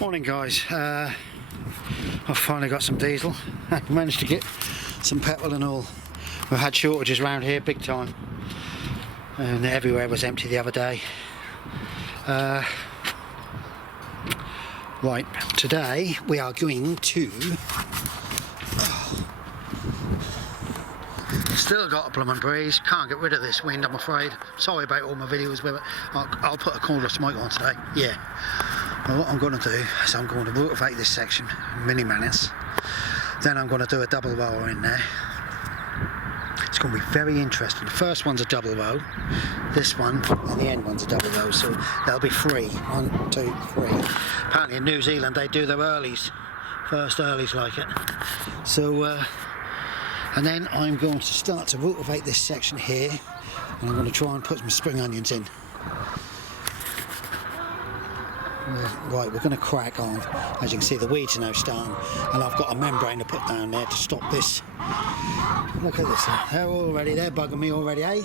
Morning guys, I've finally got some diesel. I managed to get some petrol and all. We've had shortages around here big time and everywhere was empty the other day. Right, today we are going to... Still got a blooming breeze, can't get rid of this wind I'm afraid. Sorry about all my videos with it. I'll put a cordless mic on today, yeah. Well, what I'm going to do is I'm going to rotovate this section in many minutes. Then I'm going to do a double row in there. It's going to be very interesting. The first one's a double row, this one and the end one's a double row, so there'll be 3. 1, 2, 3. Apparently in New Zealand they do their earlies, first earlies like it. So and then I'm going to start to rotovate this section here, and I'm going to try and put some spring onions in. Right, we're going to crack on. As you can see, the weeds are now starting, and I've got a membrane to put down there to stop this. Look at this, they're bugging me already, eh?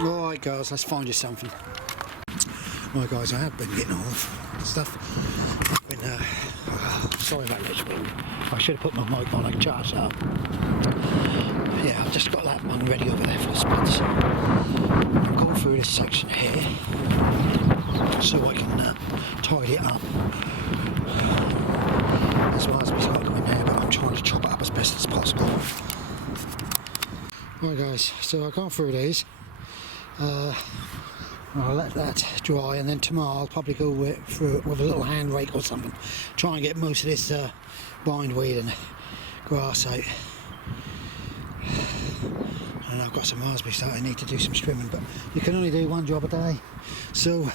Alright guys, let's find you something. Right guys, I have been getting all of stuff. I've been, sorry about this wind. I should have put my mic on, I charged up. Yeah, I've just got that one ready over there for the spuds. I'm going through this section here so I can tidy it up. As well as we start going there, but I'm trying to chop it up as best as possible. Right guys, so I've gone through these. I'll let that dry, and then tomorrow I'll probably go through it with a little hand rake or something. Try and get most of this bindweed and grass out. And I've got some raspberries that I need to do some trimming, but you can only do one job a day. So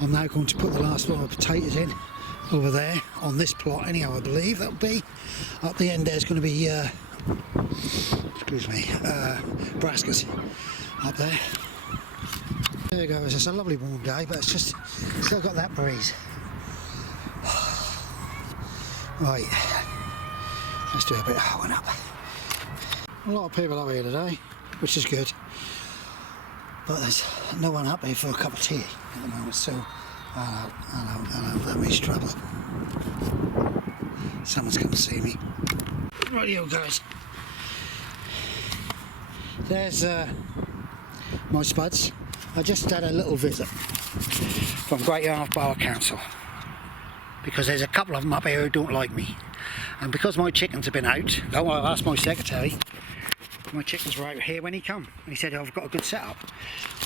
I'm now going to put the last lot of potatoes in over there on this plot anyhow. I believe that'll be up the end. There's going to be excuse me, brassicas up there. There you go. It's a lovely warm day, but it's just still got that breeze. Right, let's do a bit of hoeing up. A lot of people up here today, which is good, but there's no one up here for a cup of tea at the moment, so hello, that means trouble. Someone's come to see me. Right, you guys. There's my spuds. I just had a little visit from Great Yarmouth Borough Council because there's a couple of them up here who don't like me, and because my chickens have been out, though I asked my secretary, my chickens were out here when he come, and he said I've got a good setup,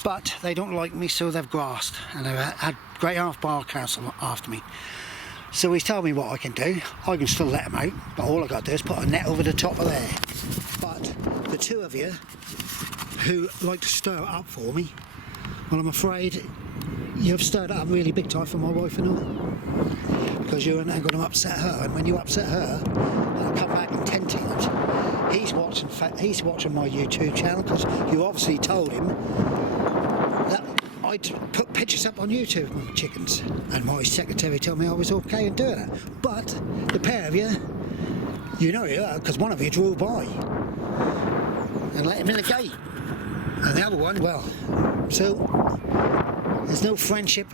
but they don't like me, so they've grassed, and they've had Great Yarmouth Borough Council after me. So he's told me what I can do. I can still let them out, but all I've got to do is put a net over the top of there. But the two of you who like to stir it up for me, well, I'm afraid you've stirred it up really big time for my wife and all, because you're now going to upset her, and when you upset her, I'll come back in 10 times. He's watching my YouTube channel because you obviously told him that I'd put pictures up on YouTube of my chickens, and my secretary told me I was okay in doing that. But the pair of you, you know you are, because one of you drove by and let him in the gate, and the other one, well, so there's no friendship,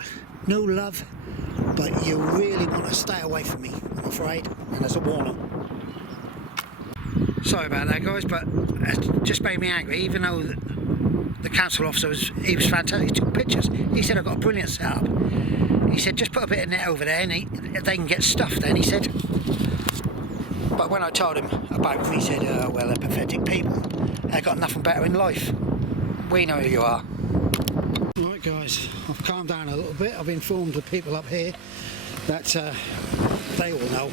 no love, but you really want to stay away from me, I'm afraid, and there's a warning. Sorry about that guys, but it just made me angry. Even though the council officer was fantastic, he took pictures, he said I've got a brilliant setup. He said just put a bit of net over there and they can get stuffed then, he said. But when I told him about them, he said, oh well, they're pathetic people, they've got nothing better in life. We know who you are. Right guys, I've calmed down a little bit. I've informed the people up here that they all know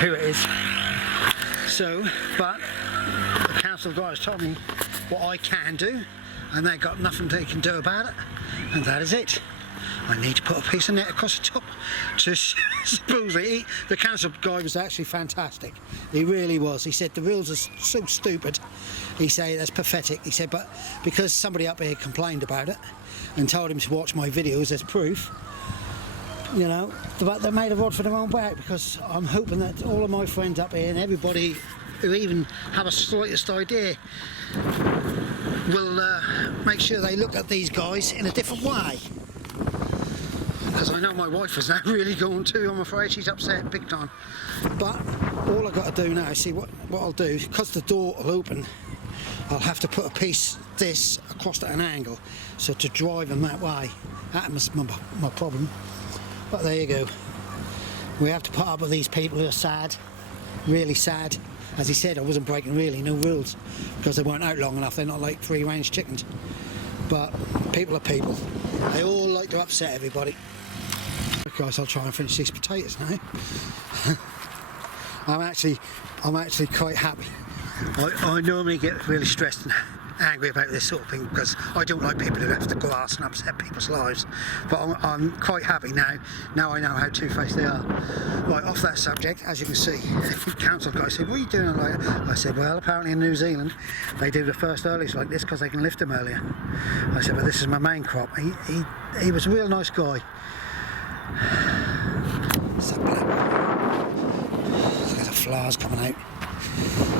who it is. So, but the council guys told me what I can do, and they've got nothing they can do about it, and that is it. I need to put a piece of net across the top to supposedly. The council guy was actually fantastic. He really was. He said the rules are so stupid. He said that's pathetic. He said, but because somebody up here complained about it and told him to watch my videos as proof, you know, but they made a rod for their own back, because I'm hoping that all of my friends up here and everybody who even have a slightest idea will make sure they look at these guys in a different way. Because I know my wife is now really going to, I'm afraid. She's upset big time. But all I've got to do now, see what I'll do, because the door will open, I'll have to put a piece this across at an angle, so to drive them that way. That was my problem. But there you go. We have to put up with these people who are sad, really sad. As he said, I wasn't breaking really no rules because they weren't out long enough. They're not like free-range chickens. But people are people. They all like to upset everybody. Guys, I'll try and finish these potatoes now. I'm actually quite happy. I normally get really stressed and angry about this sort of thing because I don't like people who have to go arse and upset people's lives. But I'm quite happy now. Now I know how two-faced they are. Right, off that subject, as you can see, the council guy said, "What are you doing?" I said, "Well, apparently in New Zealand they do the first earlies like this because they can lift them earlier." I said, "But this is my main crop." He was a real nice guy. It's that black one. Look at the flowers coming out.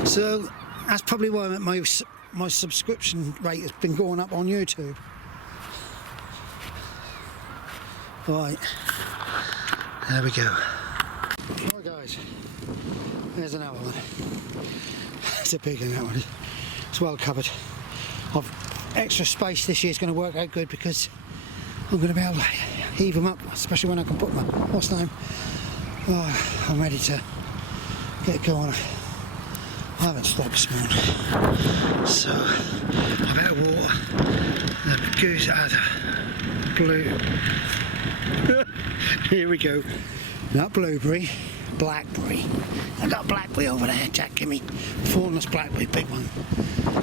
So that's probably why my subscription rate has been going up on YouTube. Right, there we go. Right guys, there's another one. It's a big one, that one. It's well covered. Extra space this year is going to work out good because I'm going to be able to heave them up, especially when I can put my, what's the name? Oh, I'm ready to get going. I haven't stopped this morning, so I better water the goose the blue. Here we go. Not blueberry, blackberry. I got blackberry over there, Jack. Give me Thornless blackberry, big one.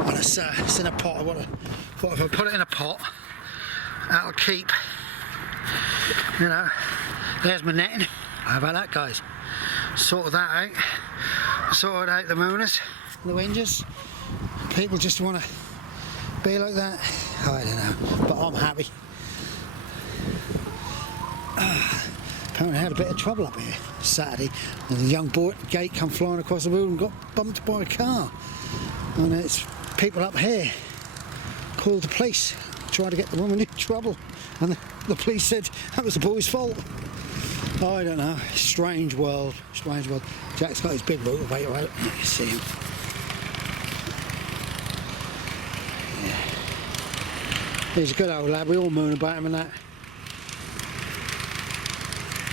And it's in a pot. I thought if I put it in a pot, that'll keep. You know, there's my netting. How about that, guys? Sorted that out. Sorted out the mooners, the whingers. People just want to be like that. I don't know, but I'm happy. Apparently I had a bit of trouble up here Saturday. And a young boy at the gate come flying across the road and got bumped by a car. And it's people up here called the police, tried to get the woman in trouble. And the police said that was the boy's fault. I don't know. Strange world. Strange world. Jack's got his big motivator out. You can see him. Yeah. He's a good old lad. We all moan about him and that.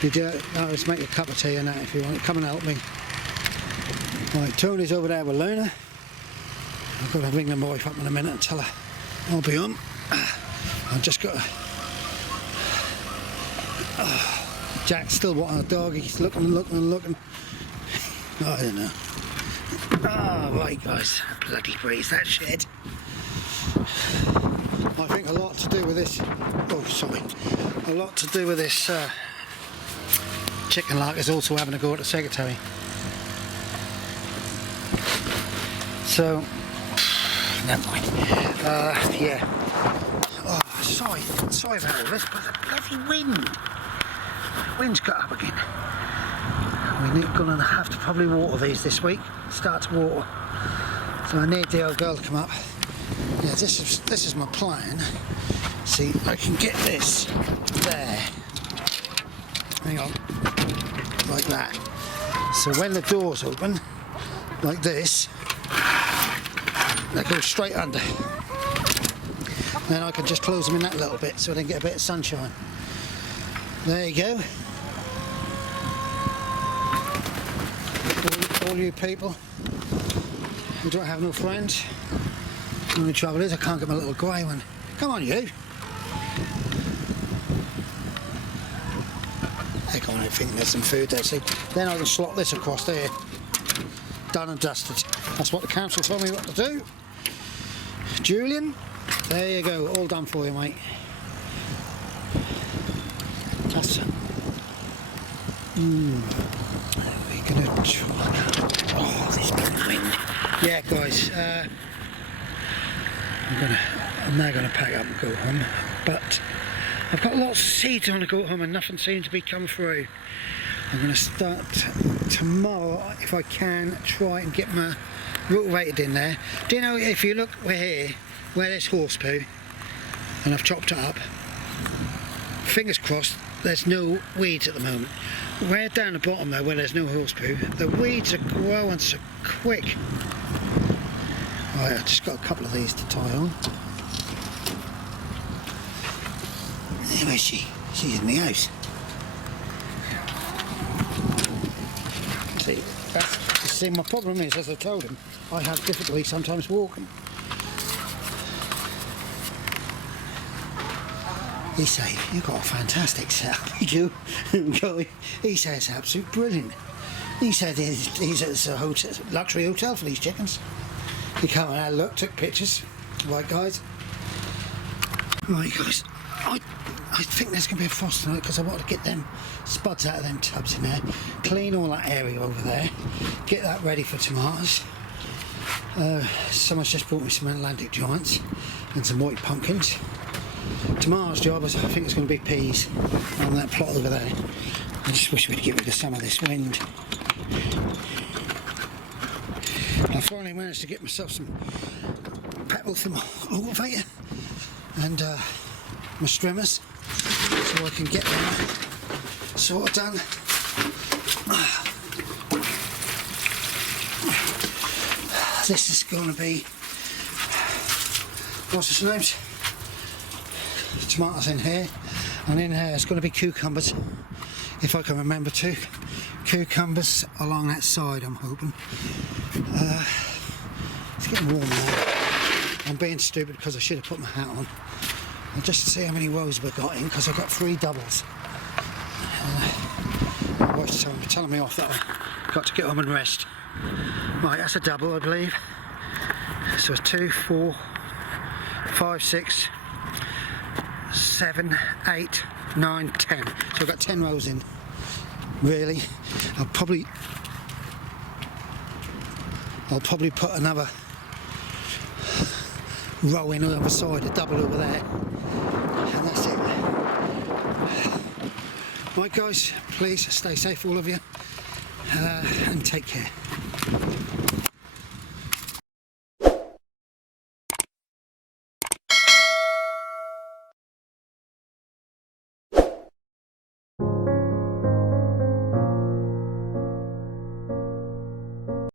Did you? No, let's make a cup of tea and that if you want. Come and help me. Right, Tony's over there with Luna. I've got to ring the wife up in a minute and tell her I'll be on. I've just got to... Jack's still wanting a dog. He's looking and looking and looking. I don't know. Oh, right, guys. Bloody breeze, that shed. I think a lot to do with this. Oh, sorry. A lot to do with this chicken lark is also having to go at the secretary. So, never mind. Yeah. Oh, sorry about all this, but the bloody wind. Wind's got up again. We're going to have to probably water these this week. Start to water. So I need the old girl to come up. Yeah, this is my plan. See, I can get this there. Hang on. Like that. So when the door's open, like this, they go straight under. Then I can just close them in that little bit so they get a bit of sunshine. There you go. All you people who don't have no friends. The only trouble is I can't get my little grey one. Come on, you. Heck, I don't think there's some food there, see. Then I can slot this across there. Done and dusted. That's what the council told me what to do. Julian, there you go. All done for you, mate. That's it. We're gonna try. Oh, this big wind. Yeah, guys. I'm now gonna pack up and go home. But I've got lots of seeds on to go home and nothing seems to be coming through. I'm gonna start tomorrow, if I can, try and get my rotavated in there. Do you know, if you look, we're here, where there's horse poo, and I've chopped it up. Fingers crossed there's no weeds at the moment. Where down the bottom there, where there's no horse poo, the weeds are growing so quick. Right, I've just got a couple of these to tie on. Where is she? She's in the house. See, my problem is, as I told him, I have difficulty sometimes walking. He said, "You've got a fantastic setup, you do." He said it's absolutely brilliant. He said it's a hotel, luxury hotel for these chickens. He came and had a look, took pictures. Right, guys. Right, guys. I think there's going to be a frost tonight because I want to get them spuds out of them tubs in there, clean all that area over there, get that ready for tomatoes. Someone's just brought me some Atlantic Giants and some white pumpkins. Tomorrow's job is, I think it's going to be peas on that plot over there. I just wish we'd get rid of some of this wind. I finally managed to get myself some pebbles from my cultivator and my strimmers, so I can get them sort of done. This is going to be, what's its names? Tomatoes in here, and in here it's going to be cucumbers, if I can remember to. Cucumbers along that side, I'm hoping. It's getting warm now. I'm being stupid because I should have put my hat on. And just to see how many rows we've got in, because I've got 3 doubles. My wife's telling me off that I've got to get home and rest. Right, that's a double, I believe. So 2, 4, 5, 6, 7, 8, 9, 10. So I've got 10 rows in. Really, I'll probably put another row in on the other side, a double over there, and that's it. Right, guys, please stay safe, all of you, and take care.